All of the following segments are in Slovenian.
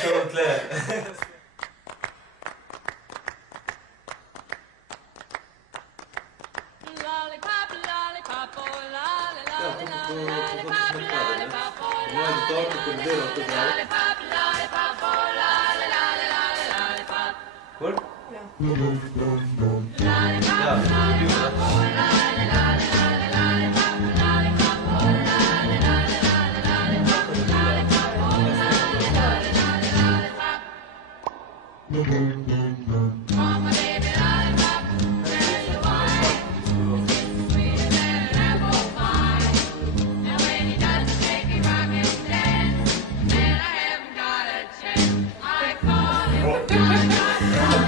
šel tle. Kul? Ja.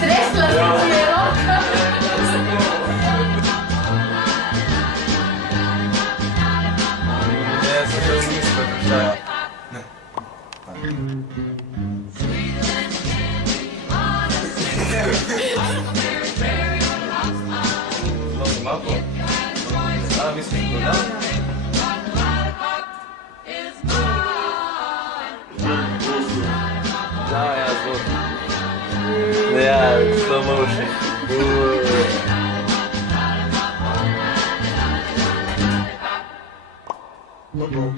Tresla si mi je roka. Ne, sam što si mislila pričaja. Ne. Zlogu mapo? A, mislim, da? Da, ja zvuk. Ja, slow motion. Lollipop.